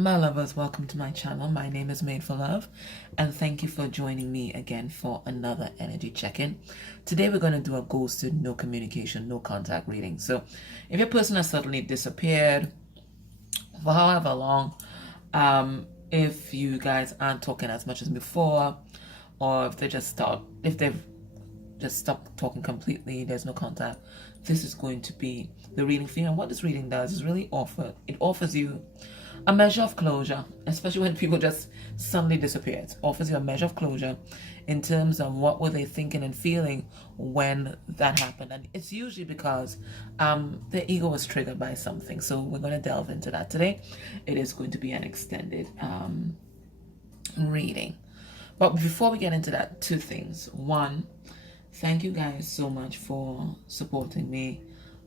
My lovers, welcome to my channel. My name is Made for Love, and thank you for joining me again for another energy check-in. Today we're going to do a ghosted, no communication, no contact reading. So if your person has suddenly disappeared for however long, if you guys aren't talking as much as before, or if they've just stopped talking completely, there's no contact, this is going to be the reading for you. And what this reading does is really offers you a measure of closure, especially when people just suddenly disappear. It offers you a measure of closure in terms of what were they thinking and feeling when that happened. And it's usually because their ego was triggered by something. So we're going to delve into that today. It is going to be an extended reading. But before we get into that, two things. One, thank you guys so much for supporting me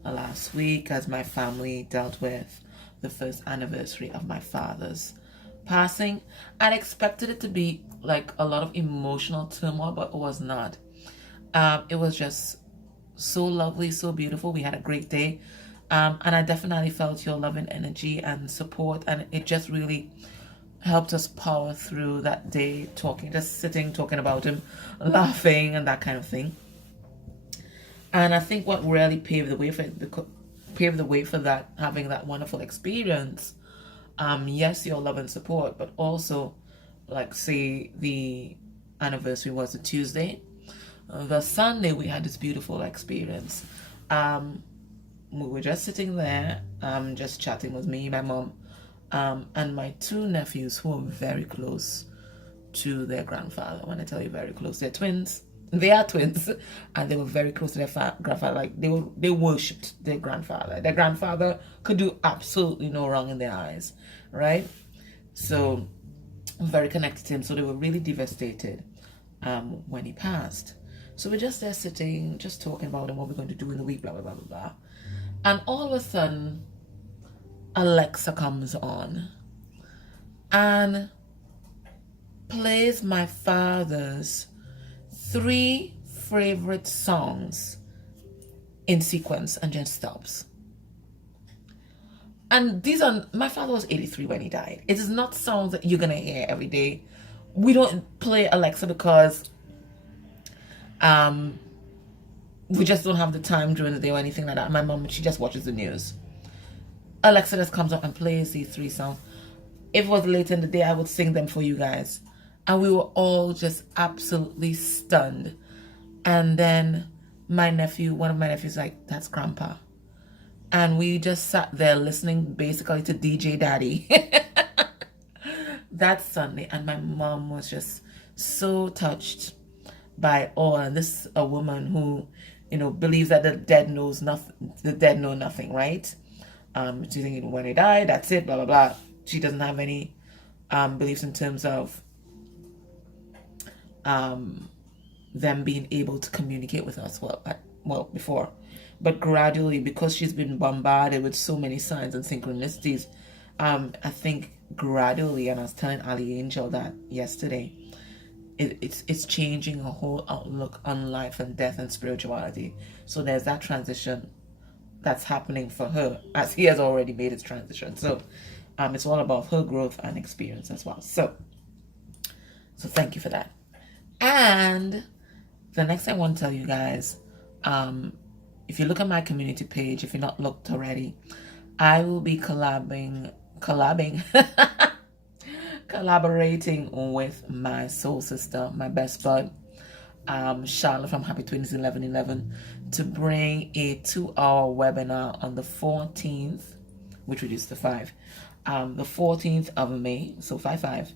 last week as my family dealt with the first anniversary of my father's passing. I expected it to be like a lot of emotional turmoil, but it was not. It was just so lovely, so beautiful. We had a great day. And I definitely felt your loving energy and support. And it just really helped us power through that day, talking about him, laughing and that kind of thing. And I think what really paved the way for that, having that wonderful experience, yes, your love and support, but also, like, say the anniversary was a Tuesday, the Sunday we had this beautiful experience. We were just sitting there, just chatting with me, my mom, and my two nephews who are very close to their grandfather. When I tell you very close, they're twins. They are twins, and they were very close to their grandfather. Like they worshipped their grandfather. Their grandfather could do absolutely no wrong in their eyes, right? So very connected to him. So they were really devastated when he passed. So we're just there sitting, just talking about him, what we're going to do in the week, blah blah blah blah blah. And all of a sudden, Alexa comes on and plays my father's 3 favorite songs in sequence and just stops. And my father was 83 when he died. It is not songs that you're gonna hear every day. We don't play Alexa because we just don't have the time during the day or anything like that. My mom, she just watches the news. Alexa just comes up and plays these 3 songs. If it was late in the day, I would sing them for you guys. And we were all just absolutely stunned. And then one of my nephews, like, that's Grandpa. And we just sat there listening basically to DJ Daddy that Sunday. And my mom was just so touched by all. And this a woman who, believes that the dead knows nothing. The dead know nothing, right? She's thinking when they die, that's it, blah blah blah. She doesn't have any beliefs in terms of them being able to communicate with us before, but gradually, because she's been bombarded with so many signs and synchronicities, I think gradually, and I was telling Ali Angel that yesterday, it's changing a whole outlook on life and death and spirituality. So there's that transition that's happening for her, as he has already made his transition. So it's all about her growth and experience as well. So thank you for that. And the next thing I want to tell you guys, if you look at my community page, if you're not looked already, I will be collaborating with my soul sister, my best bud, Charlotte from Happy Twins 1111, to bring a 2-hour webinar on the 14th, which reduced to 5, the 14th of May, so 5/5,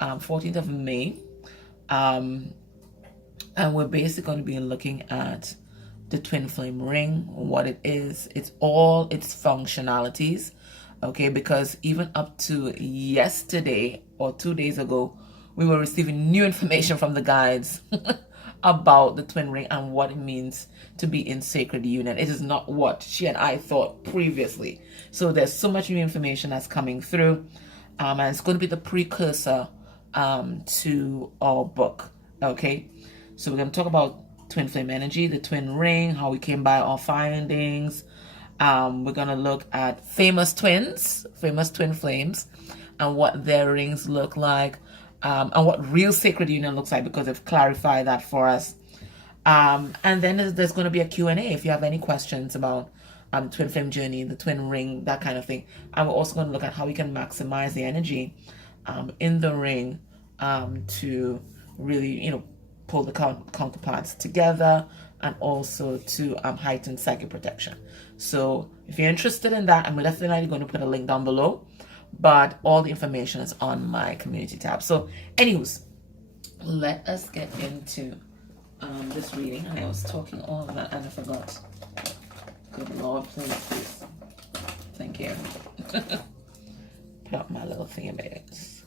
14th of May. And we're basically going to be looking at the twin flame ring, what it is, it's all its functionalities, okay? Because even up to yesterday or 2 days ago, we were receiving new information from the guides about the twin ring and what it means to be in sacred union. It is not what she and I thought previously. So there's so much new information that's coming through, and it's going to be the precursor to our book, okay? So we're going to talk about twin flame energy, the twin ring, how we came by our findings. We're going to look at famous twin flames, and what their rings look like, and what real sacred union looks like, because they've clarified that for us. And then there's going to be a Q&A if you have any questions about twin flame journey, the twin ring, that kind of thing. And we're also going to look at how we can maximize the energy in the ring to really, pull the counterparts together, and also to heighten psychic protection. So if you're interested in that, I'm definitely going to put a link down below, but all the information is on my community tab. So anyways, let us get into this reading. I was talking all of that and I forgot. Good Lord, please. Thank you. Put up my little thingamabs.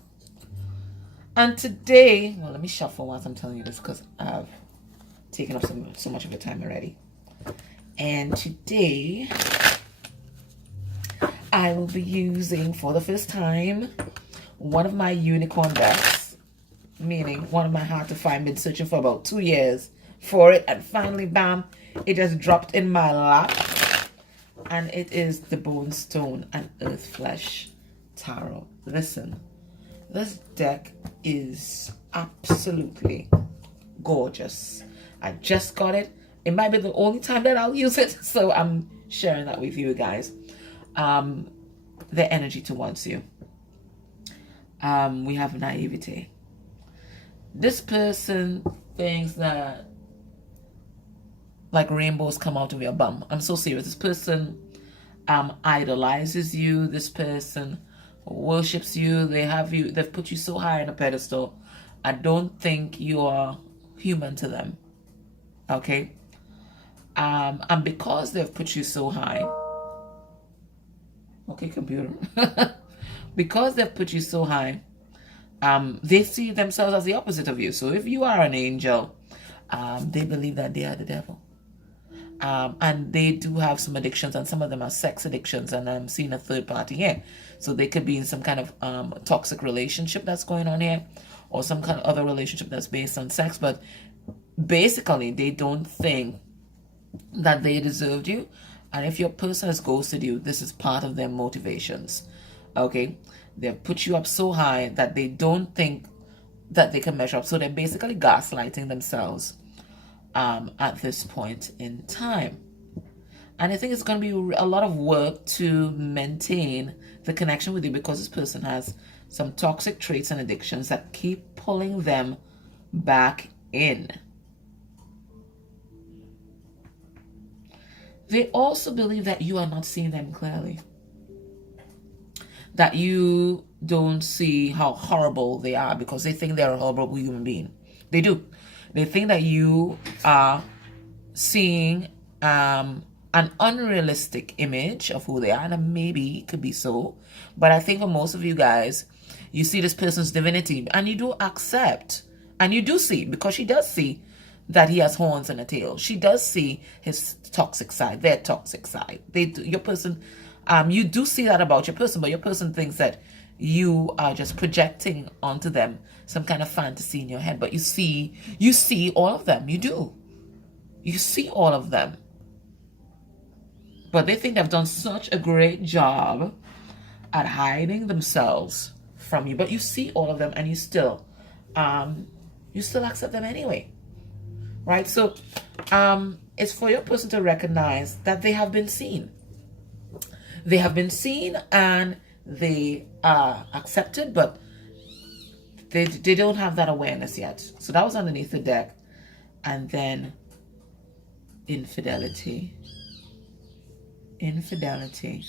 And today, well, let me shuffle whilst I'm telling you this, because I've taken up so much of your time already. And today, I will be using, for the first time, one of my unicorn decks, meaning one of my hard to find. Been searching for about 2 years for it, and finally, bam, it just dropped in my lap. And it is the Bone Stone and Earth Flesh Tarot. Listen, this deck is absolutely gorgeous. I just got it. It might be the only time that I'll use it, so I'm sharing that with you guys. The energy towards you. We have naivety. This person thinks that like rainbows come out of your bum. I'm so serious. This person idolizes you. This person worships you. They've put you so high on a pedestal. I don't think you are human to them. Okay? And because they've put you so high, okay, computer, because they've put you so high, they see themselves as the opposite of you. So if you are an angel, they believe that they are the devil. And they do have some addictions, and some of them are sex addictions, and I'm seeing a third party here. So they could be in some kind of toxic relationship that's going on here, or some kind of other relationship that's based on sex. But basically, they don't think that they deserved you. And if your person has ghosted you, this is part of their motivations. Okay? They've put you up so high that they don't think that they can measure up. So they're basically gaslighting themselves at this point in time. And I think it's going to be a lot of work to maintain the connection with you, because this person has some toxic traits and addictions that keep pulling them back in. They also believe that you are not seeing them clearly. That you don't see how horrible they are, because they think they're a horrible human being. They do. They think that you are seeing an unrealistic image of who they are, and maybe it could be so. But I think for most of you guys, you see this person's divinity, and you do accept, and you do see, because she does see that he has horns and a tail. She does see his toxic side, their toxic side. Your person, you do see that about your person, but your person thinks that you are just projecting onto them some kind of fantasy in your head. But you see all of them. You do. You see all of them. But they think they've done such a great job at hiding themselves from you. But you see all of them, and you still accept them anyway. Right? So it's for your person to recognize that they have been seen. They have been seen, and they are accepted, but they don't have that awareness yet. So that was underneath the deck. And then infidelity. Infidelity.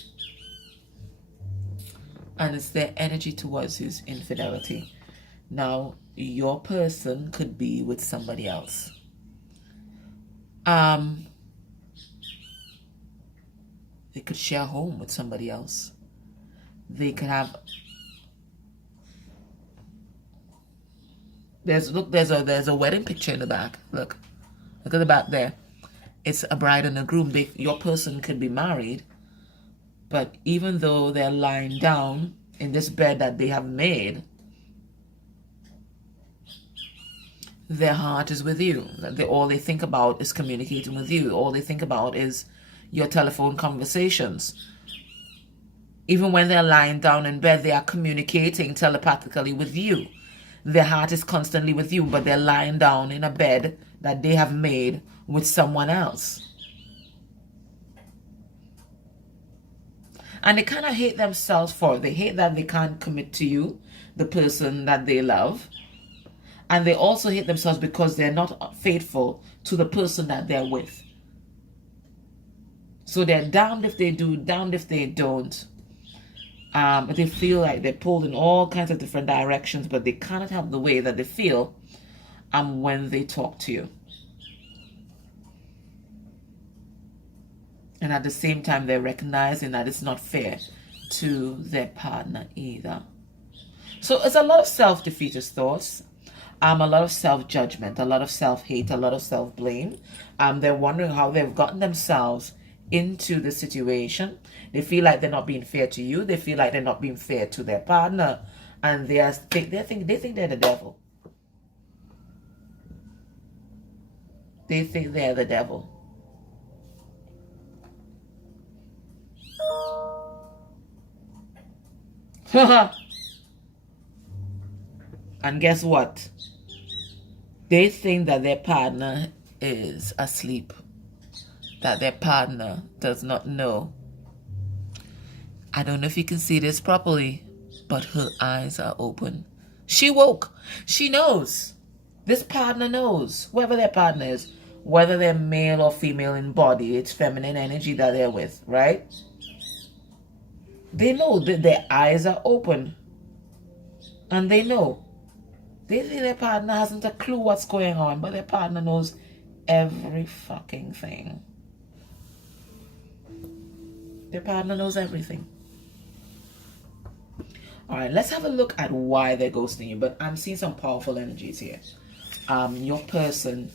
And it's their energy towards you, infidelity. Now, your person could be with somebody else. They could share a home with somebody else. They could have. There's a wedding picture in the back. Look at the back there. It's a bride and a groom. Your person could be married, but even though they're lying down in this bed that they have made, their heart is with you. All they think about is communicating with you. All they think about is your telephone conversations. Even when they're lying down in bed, they are communicating telepathically with you. Their heart is constantly with you, but they're lying down in a bed that they have made with someone else. And they kind of hate themselves for it. They hate that they can't commit to you, the person that they love. And they also hate themselves because they're not faithful to the person that they're with. So they're damned if they do, damned if they don't. They feel like they're pulled in all kinds of different directions, but they cannot have the way that they feel when they talk to you. And at the same time, they're recognizing that it's not fair to their partner either. So it's a lot of self-defeatist thoughts, a lot of self-judgment, a lot of self-hate, a lot of self-blame. They're wondering how they've gotten themselves into the situation. They feel like they're not being fair to you. They feel like they're not being fair to their partner. And they think they're the devil. They think they're the devil. And guess what? They think that their partner is asleep, that their partner does not know. I don't know if you can see this properly, but her eyes are open. She woke. She knows. This partner knows. Whoever their partner is, whether they're male or female in body, it's feminine energy that they're with, right? They know that their eyes are open. And they know. They think their partner hasn't a clue what's going on, but their partner knows every fucking thing. Their partner knows everything. Alright, let's have a look at why they're ghosting you. But I'm seeing some powerful energies here. Your person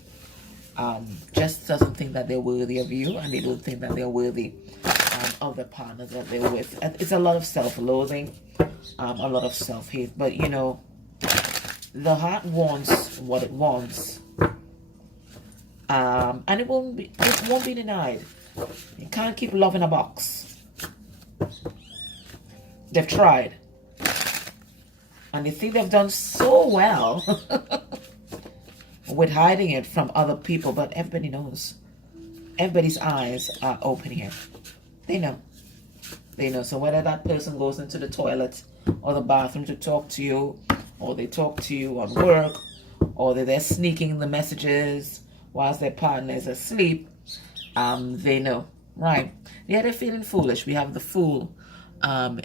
just doesn't think that they're worthy of you, and they don't think that they're worthy of the partner that they're with. It's a lot of self-loathing, a lot of self-hate. But you know, the heart wants what it wants, and it won't be denied. You can't keep love in a box. They've tried, and they think they've done so well with hiding it from other people, but everybody knows. Everybody's eyes are open here. They know. They know. So whether that person goes into the toilet or the bathroom to talk to you, or they talk to you at work, or they're sneaking the messages whilst their partner is asleep, they know, right? Yeah, they're feeling foolish. We have the Fool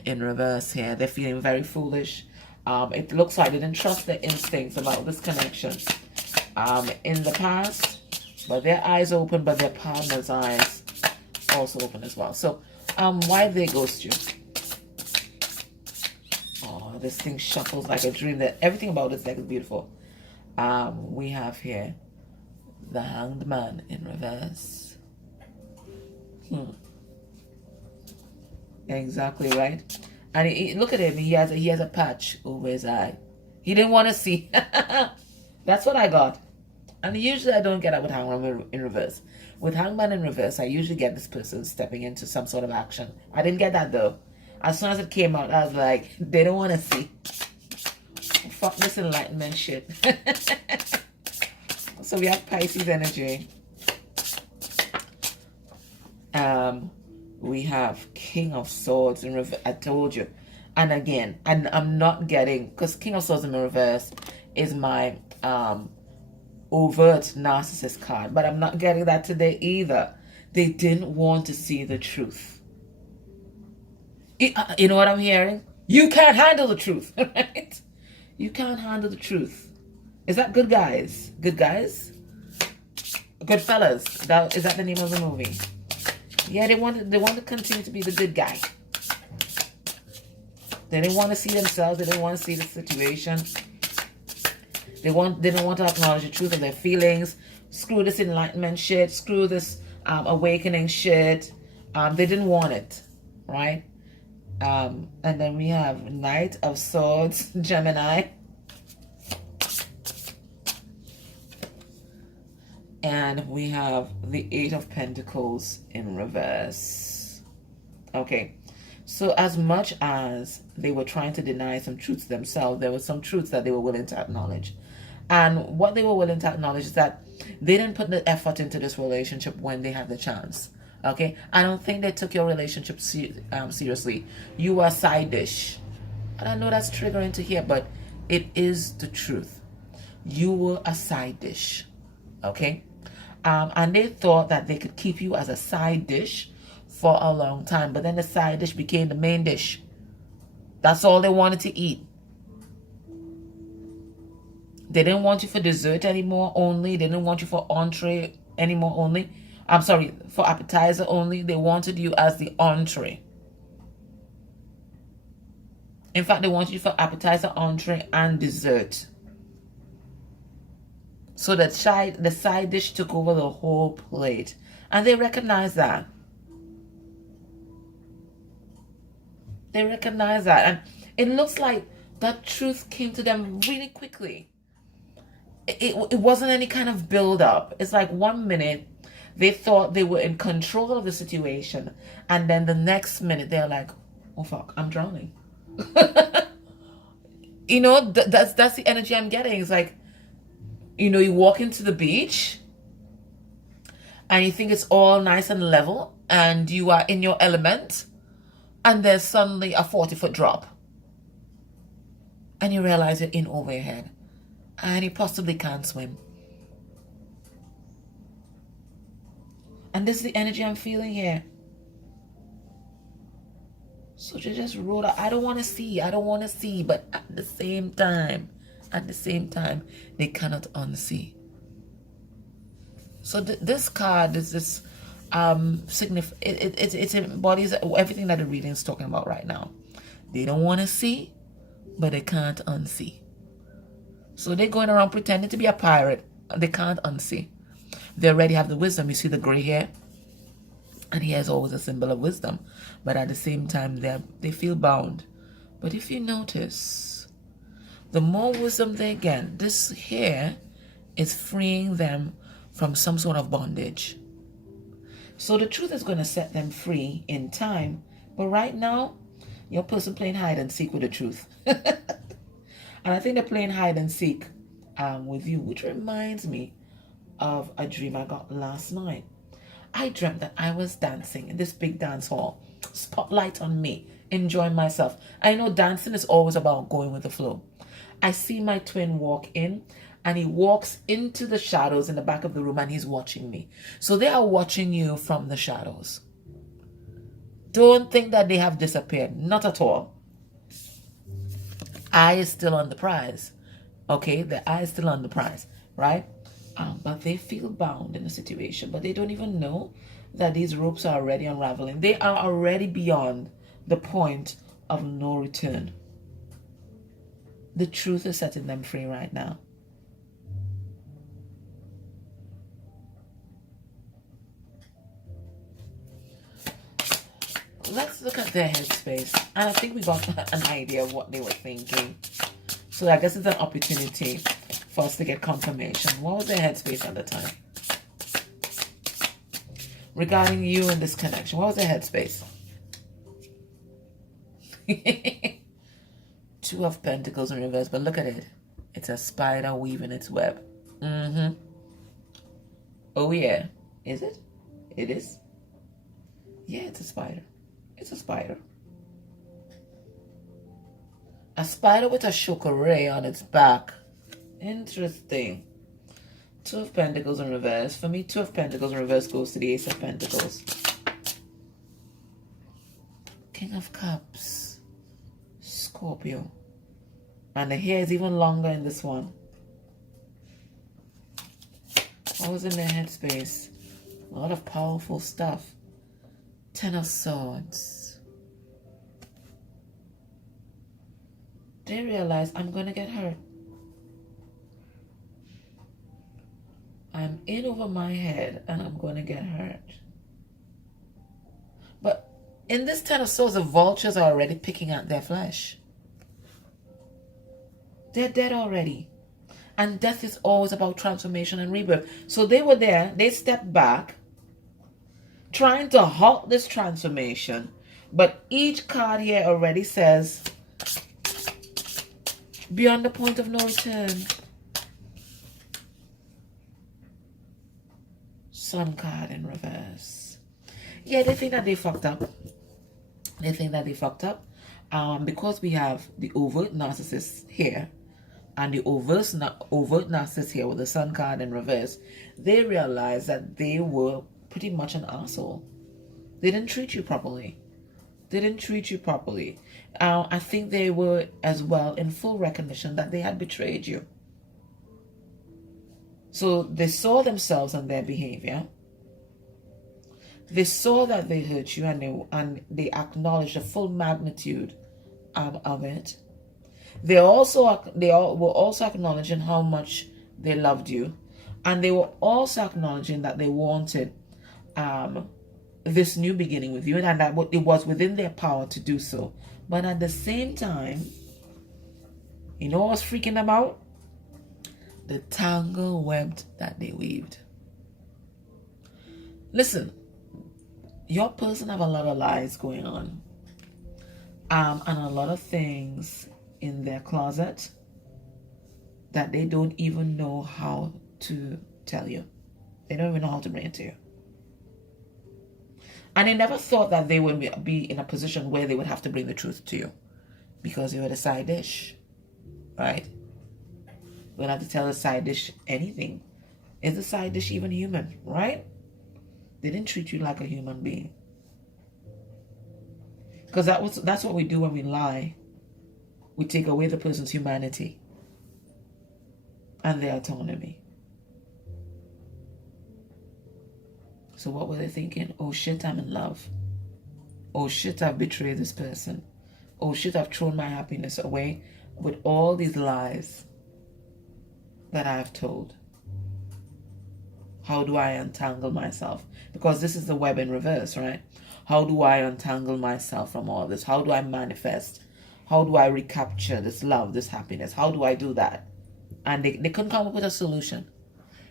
in reverse here. They're feeling very foolish. It looks like they didn't trust their instincts about this connection in the past, but their eyes open, but their partner's eyes also open as well. So why did they ghost you? Oh, this thing shuffles like a dream. That everything about this deck is beautiful. We have here the Hanged Man in reverse. Exactly right. And look at him. He has a patch over his eye. He didn't want to see. That's what I got. And usually I don't get that with Hangman in reverse. With Hangman in reverse, I usually get this person stepping into some sort of action. I didn't get that though. As soon as it came out, I was like, they don't want to see. Fuck this enlightenment shit. So we have Pisces energy. We have King of Swords in reverse. I told you. And again, and I'm not getting, because King of Swords in reverse is my overt narcissist card, but I'm not getting that today either. They didn't want to see the truth. You know what I'm hearing? You can't handle the truth, right? You can't handle the truth. Is that Good Guys? Good Guys? Good Fellas. Is that the name of the movie? Yeah, they want to continue to be the good guy. They didn't want to see themselves. They didn't want to see the situation. They didn't want to acknowledge the truth of their feelings. Screw this enlightenment shit. Screw this awakening shit. They didn't want it, right? And then we have Knight of Swords, Gemini. And we have the Eight of Pentacles in reverse. Okay. So as much as they were trying to deny some truths themselves, there were some truths that they were willing to acknowledge. And what they were willing to acknowledge is that they didn't put the effort into this relationship when they had the chance. Okay? I don't think they took your relationship seriously. You were a side dish. And I know that's triggering to hear, but it is the truth. You were a side dish. Okay? And they thought that they could keep you as a side dish for a long time. But then the side dish became the main dish. That's all they wanted to eat. They didn't want you for dessert anymore only. They didn't want you for entree anymore only. I'm sorry, for appetizer only. They wanted you as the entree. In fact, they wanted you for appetizer, entree, and dessert. So the side dish took over the whole plate. And they recognized that. They recognized that. And it looks like that truth came to them really quickly. It wasn't any kind of build-up. It's like 1 minute they thought they were in control of the situation. And then the next minute they're like, oh fuck, I'm drowning. You know, that's the energy I'm getting. It's like, you know, you walk into the beach and you think it's all nice and level and you are in your element, and there's suddenly a 40-foot drop and you realize you're in over your head and you possibly can't swim. And this is the energy I'm feeling here. So they just wrote out, I don't want to see, but at the same time, they cannot unsee. So this card is this it embodies everything that the reading is talking about right now. They don't want to see, but they can't unsee. So they're going around pretending to be a pirate. They can't unsee. They already have the wisdom. You see the gray hair? And hair is always a symbol of wisdom. But at the same time, they feel bound. But if you notice, the more wisdom they get, this hair is freeing them from some sort of bondage. So the truth is going to set them free in time. But right now, your person playing hide and seek with the truth. And I think they're playing hide and seek with you, which reminds me of a dream I got last night. I dreamt that I was dancing in this big dance hall. Spotlight on me, enjoying myself. I know dancing is always about going with the flow. I see my twin walk in, and he walks into the shadows in the back of the room, and he's watching me. So they are watching you from the shadows. Don't think that they have disappeared. Not at all. Eye is still on the prize. Okay, the eye is still on the prize, right? But they feel bound in the situation, but they don't even know that these ropes are already unraveling. They are already beyond the point of no return. The truth is setting them free right now. Let's look at their headspace. And I think we got an idea of what they were thinking. So I guess it's an opportunity for us to get confirmation. What was their headspace at the time? Regarding you and this connection, what was their headspace? Two of Pentacles in reverse, but look at it. It's a spider weaving its web. Oh yeah. Is it? It is? Yeah, it's a spider. It's a spider. A spider with a chokore on its back. Interesting. Two of Pentacles in reverse. For me, Two of Pentacles in reverse goes to the Ace of Pentacles. King of Cups. Scorpio. And the hair is even longer in this one. What was in their headspace? A lot of powerful stuff. Ten of Swords. They realize, I'm going to get hurt. I'm in over my head and I'm going to get hurt. But in this Ten of Swords, the vultures are already picking at their flesh. They're dead already. And death is always about transformation and rebirth. So they were there. They stepped back, trying to halt this transformation. But each card here already says, beyond the point of no return. Sun card in reverse. Yeah, they think that they fucked up. They think that they fucked up. Because we have the overt narcissist here and the overt narcissist here with the sun card in reverse, they realize that they were pretty much an asshole. They didn't treat you properly. They didn't treat you properly. I think they were as well in full recognition that they had betrayed you. So they saw themselves and their behavior. They saw that they hurt you, and they acknowledged the full magnitude of it. They were also acknowledging how much they loved you, and they were also acknowledging that they wanted this new beginning with you, and that it was within their power to do so. But at the same time, you know what was freaking them out? The tangle webbed that they weaved. Listen, your person have a lot of lies going on, and a lot of things in their closet that they don't even know how to tell you. They don't even know how to bring it to you. And they never thought that they would be in a position where they would have to bring the truth to you, because you were the side dish, right? We don't have to tell the side dish anything. Is the side dish even human, right? They didn't treat you like a human being. Because that's what we do when we lie. We take away the person's humanity and their autonomy. So what were they thinking? Oh shit, I'm in love. Oh shit, I've betrayed this person. Oh shit, I've thrown my happiness away with all these lies that I've told. How do I untangle myself? Because this is the web in reverse, right? How do I untangle myself from all this? How do I manifest? How do I recapture this love, this happiness? How do I do that? And they couldn't come up with a solution.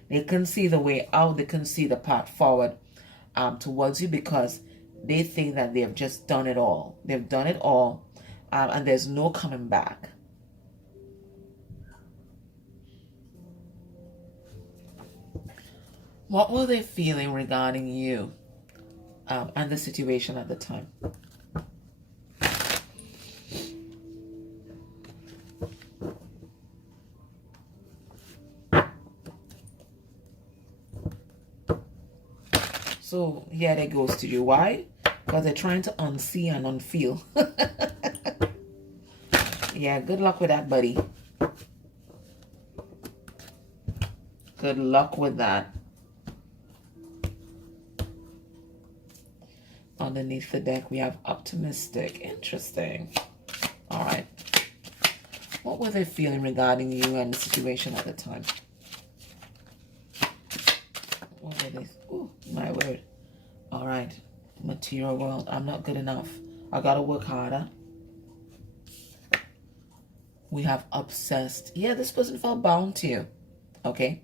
They couldn't see the way out. They couldn't see the path forward towards you, because they think that they have just done it all. They've done it all, and there's no coming back. What were they feeling regarding you and the situation at the time? So here they goes to you. Why? Because they're trying to unsee and unfeel. Yeah, good luck with that, buddy. Good luck with that. Underneath the deck, we have optimistic. Interesting. All right. What were they feeling regarding you and the situation at the time? What were they? Oh, my word. All right. Material world. I'm not good enough. I got to work harder. We have obsessed. Yeah, this person felt bound to you. Okay.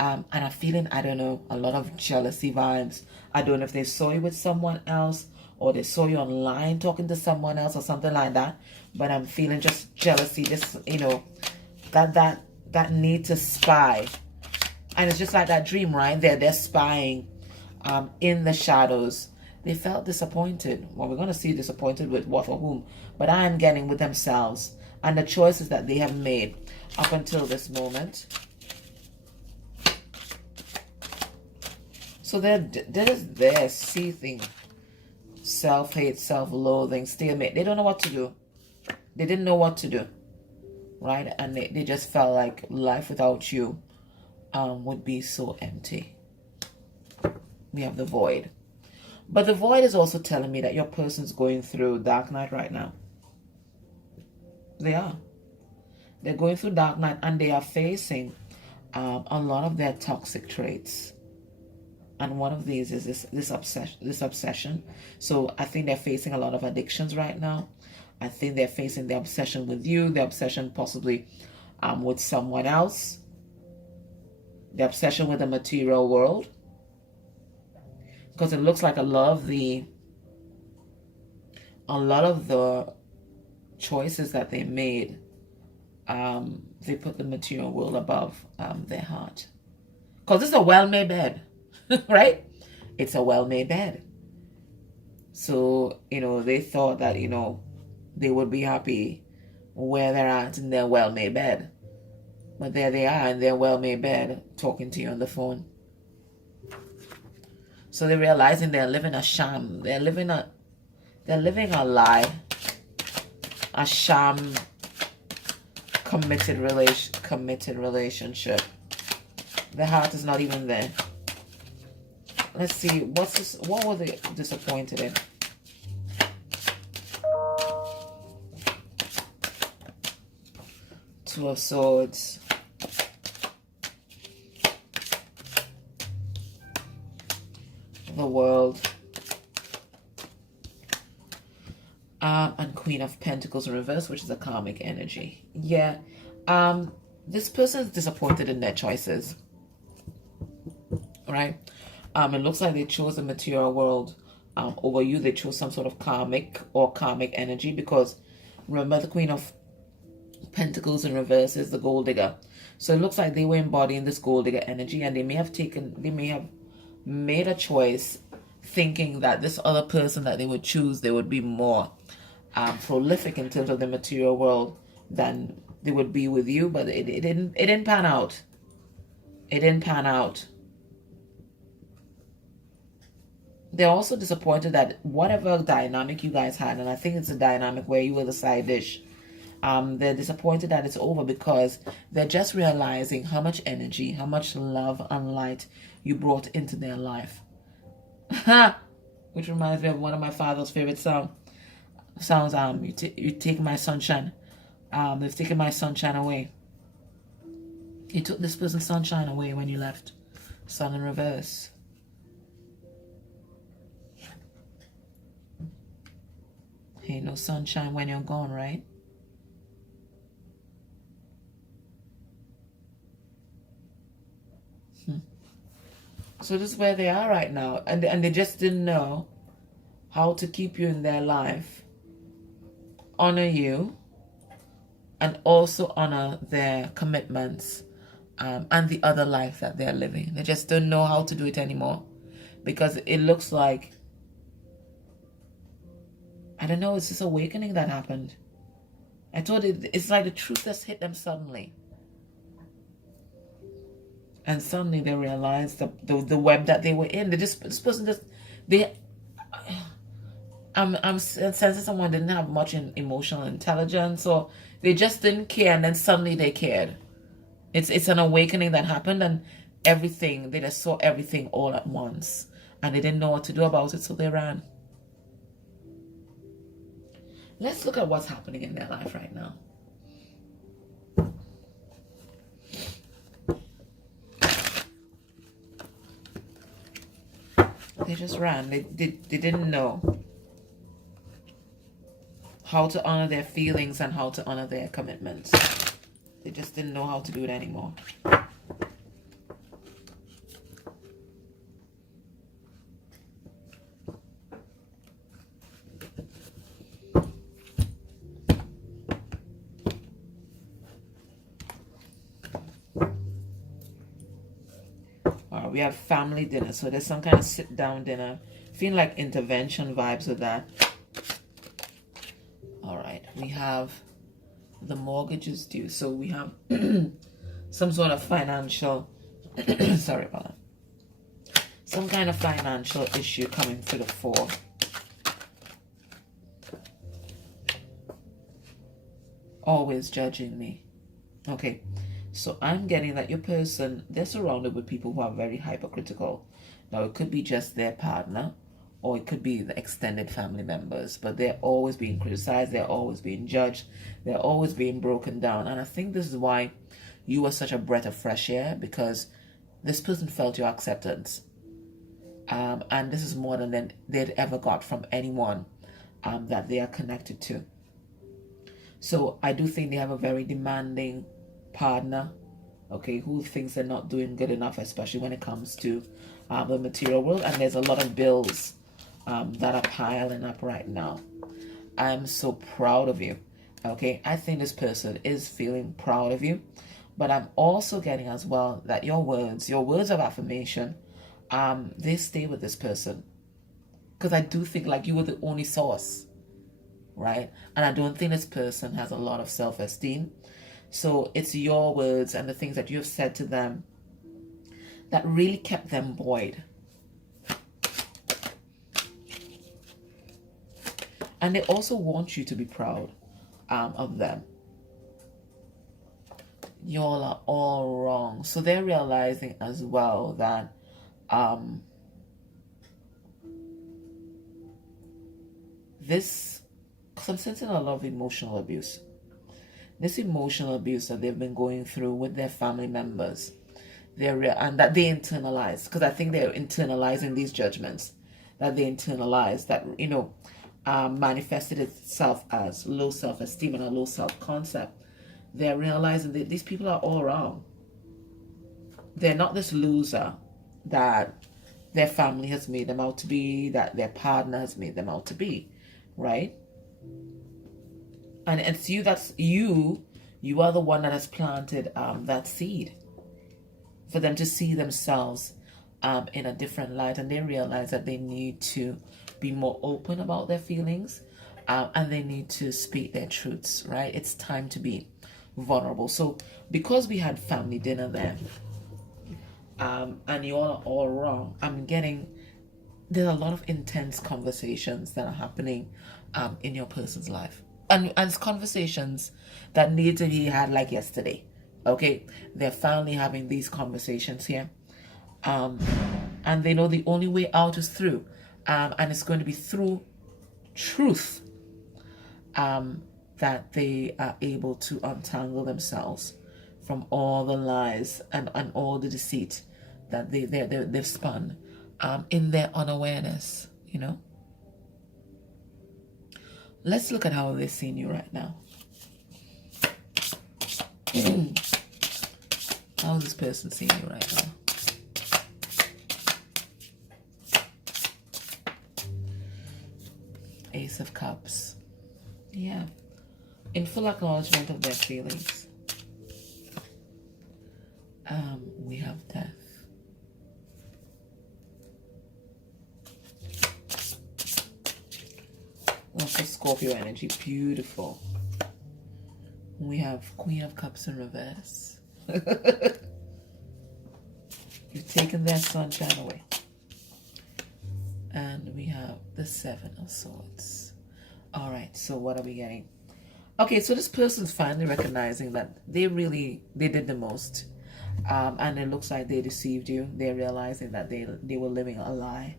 And I'm feeling, I don't know, a lot of jealousy vibes. I don't know if they saw you with someone else, or they saw you online talking to someone else or something like that. But I'm feeling just jealousy, just, you know, that need to spy. And it's just like that dream, right? They're spying in the shadows. They felt disappointed. Well, we're going to see disappointed with what or whom. But I'm getting with themselves and the choices that they have made up until this moment. So there's this seething, self-hate, self-loathing, stalemate. They don't know what to do. They didn't know what to do, right? And they just felt like life without you would be so empty. We have the void. But the void is also telling me that your person's going through dark night right now. They are. They're going through dark night, and they are facing a lot of their toxic traits. And one of these is this obsession. So I think they're facing a lot of addictions right now. I think they're facing the obsession with you, the obsession possibly with someone else, the obsession with the material world. Because it looks like a lot of the a lot of the choices that they made, they put the material world above their heart. Because it's a well-made bed, right? It's a well-made bed. So, they thought that, they would be happy where they're at in their well-made bed. But there they are in their well-made bed talking to you on the phone. So they're realizing they're living a sham. They're living a lie. A sham committed relationship. The heart is not even there. Let's see, what were they disappointed in? Two of Swords. The World. And Queen of Pentacles in reverse, which is a karmic energy. Yeah. This person is disappointed in their choices. Right? It looks like they chose the material world over you. They chose some sort of karmic energy, because remember, the Queen of Pentacles in reverse is the gold digger. So it looks like they were embodying this gold digger energy, and they may have made a choice thinking that this other person that they would choose, they would be more prolific in terms of the material world than they would be with you, but it didn't pan out. It didn't pan out. They're also disappointed that whatever dynamic you guys had, and I think it's a dynamic where you were the side dish, they're disappointed that it's over, because they're just realizing how much energy, how much love and light you brought into their life. Which reminds me of one of my father's favorite sounds. You take my sunshine. They've taken my sunshine away. You took this person's sunshine away when you left. Sun in reverse. Ain't no sunshine when you're gone, right? So this is where they are right now. And they just didn't know how to keep you in their life, honor you, and also honor their commitments and the other life that they're living. They just don't know how to do it anymore, because it looks like, I don't know, it's this awakening that happened. I thought it's like the truth just hit them suddenly. And suddenly they realized the web that they were in. This person just, I'm sensing someone didn't have much emotional intelligence, or they just didn't care, and then suddenly they cared. It's an awakening that happened, and everything, they just saw everything all at once, and they didn't know what to do about it, so they ran. Let's look at what's happening in their life right now. They just ran. They didn't know how to honor their feelings and how to honor their commitments. They just didn't know how to do it anymore. We have family dinner, so there's some kind of sit-down dinner. Feeling like intervention vibes with that. All right, we have the mortgage is due, so we have some sort of financial sorry about that. Some kind of financial issue coming to the fore. Always judging me. Okay. So I'm getting that your person, they're surrounded with people who are very hypercritical. Now, it could be just their partner, or it could be the extended family members, but they're always being criticized, they're always being judged, they're always being broken down. And I think this is why you were such a breath of fresh air, because this person felt your acceptance. And this is more than they'd ever got from anyone that they are connected to. So I do think they have a very demanding partner, okay, who thinks they're not doing good enough, especially when it comes to the material world. And there's a lot of bills that are piling up right now. I'm so proud of you. Okay, I think this person is feeling proud of you, but I'm also getting as well that your words of affirmation, they stay with this person, because I do think like you were the only source, right? And I don't think this person has a lot of self-esteem. So it's your words and the things that you've said to them that really kept them buoyed. And they also want you to be proud of them. Y'all are all wrong. So they're realizing as well that I'm sensing a lot of emotional abuse. This emotional abuse that they've been going through with their family members, and that they internalize, because I think they're internalizing these judgments that they internalize, that manifested itself as low self-esteem and a low self-concept. They're realizing that these people are all wrong. They're not this loser that their family has made them out to be, that their partner has made them out to be, right? And it's you, you are the one that has planted that seed for them to see themselves in a different light, and they realize that they need to be more open about their feelings, and they need to speak their truths, right? It's time to be vulnerable. So because we had family dinner there, and you all are all wrong, I'm getting there's a lot of intense conversations that are happening in your person's life, and it's conversations that need to be had like yesterday. Okay, they're finally having these conversations here, and they know the only way out is through, and it's going to be through truth, that they are able to untangle themselves from all the lies and all the deceit that they've spun in their unawareness. Let's look at how they're seeing you right now. How is this person seeing you right now? Ace of Cups. Yeah. In full acknowledgement of their feelings. We have Death. Also Scorpio energy. Beautiful. We have Queen of Cups in reverse. You've taken their sunshine away. And we have the Seven of Swords. All right, so what are we getting? Okay, so this person's finally recognizing that they did the most. And it looks like they deceived you. They're realizing that they were living a lie.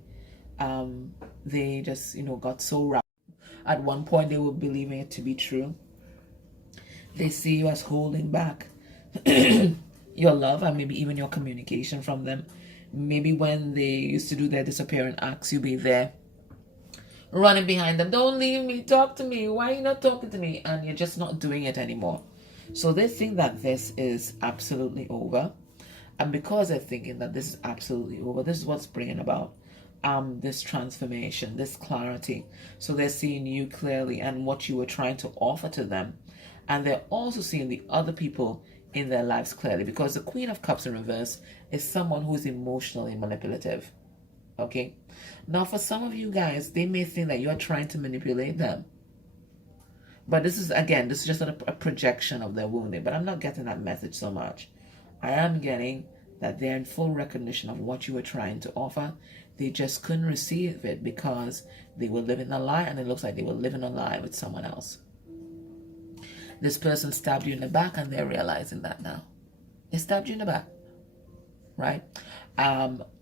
They just, got so wrapped. At one point, they were believing it to be true. They see you as holding back your love and maybe even your communication from them. Maybe when they used to do their disappearing acts, you'd be there running behind them. Don't leave me, talk to me. Why are you not talking to me? And you're just not doing it anymore. So they think that this is absolutely over. And because they're thinking that this is absolutely over, this is what's bringing about this transformation, this clarity. So they're seeing you clearly and what you were trying to offer to them. And they're also seeing the other people in their lives clearly, because the Queen of Cups in reverse is someone who is emotionally manipulative. Okay? Now, for some of you guys, they may think that you're trying to manipulate them. But this is just a projection of their wounding. But I'm not getting that message so much. I am getting that they're in full recognition of what you were trying to offer. They just couldn't receive it because they were living a lie, and it looks like they were living a lie with someone else. This person stabbed you in the back, and they're realizing that now. They stabbed you in the back, right?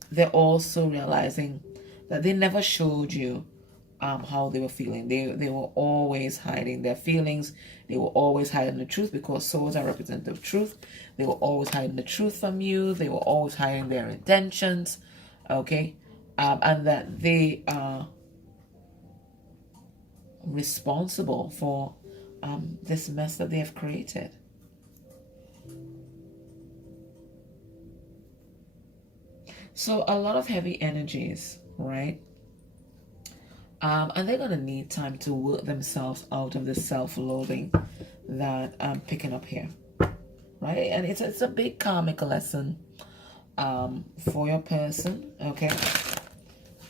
They're also realizing that they never showed you how they were feeling. They were always hiding their feelings. They were always hiding the truth, because souls are representative of truth. They were always hiding the truth from you. They were always hiding their intentions, okay? And that they are responsible for this mess that they have created. So a lot of heavy energies, right? And they're going to need time to work themselves out of the self-loathing that I'm picking up here, right? And it's a big karmic lesson for your person, okay?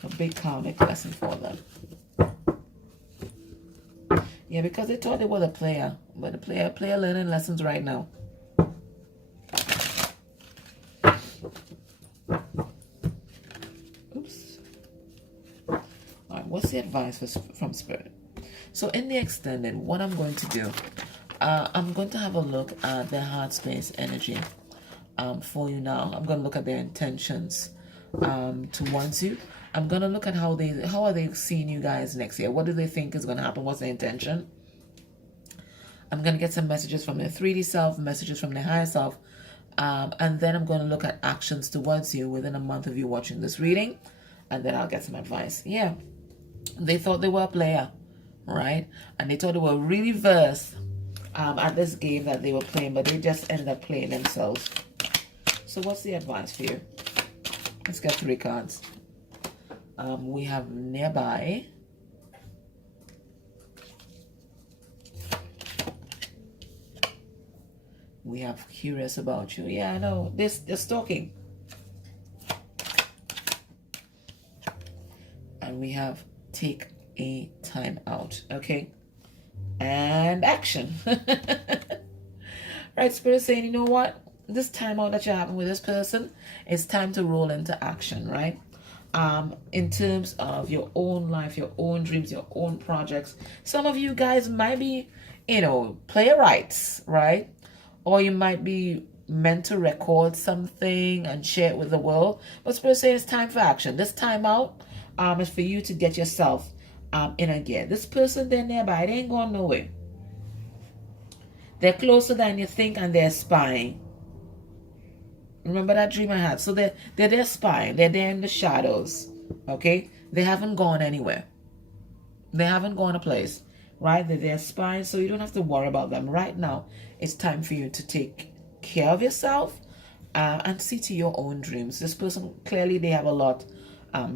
A big karmic lesson for them. Yeah, because they thought they were the player, but the player learning lessons right now. Oops. All right, what's the advice from Spirit? So in the extended, what I'm going to do, I'm going to have a look at their heart space energy for you now. I'm going to look at their intentions towards you. I'm going to look at how are they seeing you guys next year. What do they think is going to happen? What's their intention? I'm going to get some messages from their 3D self, messages from their higher self. And then I'm going to look at actions towards you within a month of you watching this reading. And then I'll get some advice. Yeah. They thought they were a player, right? And they thought they were really versed at this game that they were playing, but they just ended up playing themselves. So what's the advice for you? Let's get 3 cards. We have nearby. We have curious about you. Yeah, I know. They're stalking. And we have take a time out. Okay. And action. Right, Spirit saying, you know what? This time out that you're having with this person, it's time to roll into action, right? In terms of your own life, your own dreams, your own projects. Some of you guys might be, playwrights, right? Or you might be meant to record something and share it with the world. But Spirit says it's time for action. This time out is for you to get yourself in a gear. This person, they're nearby. They ain't going nowhere. They're closer than you think, and they're spying. Remember that dream I had? So they're there spying. They're there in the shadows. Okay? They haven't gone anywhere. They haven't gone a place. Right? They're there spying, so you don't have to worry about them. Right now, it's time for you to take care of yourself and see to your own dreams. This person, clearly, they have a lot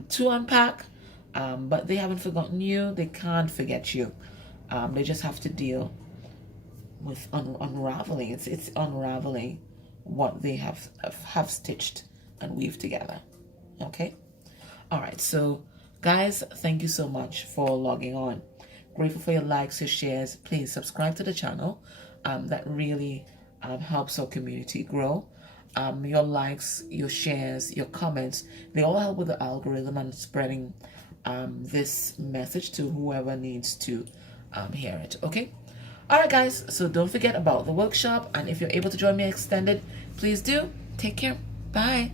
to unpack, but they haven't forgotten you. They can't forget you. They just have to deal with unraveling. It's unraveling what they have stitched and weaved together. Okay? All right. So, guys, thank you so much for logging on. Grateful for your likes, your shares. Please subscribe to the channel. That really helps our community grow. Your likes, your shares, your comments, they all help with the algorithm and spreading this message to whoever needs to hear it. Okay? All right, guys. So don't forget about the workshop. And if you're able to join me extended, please do. Take care. Bye.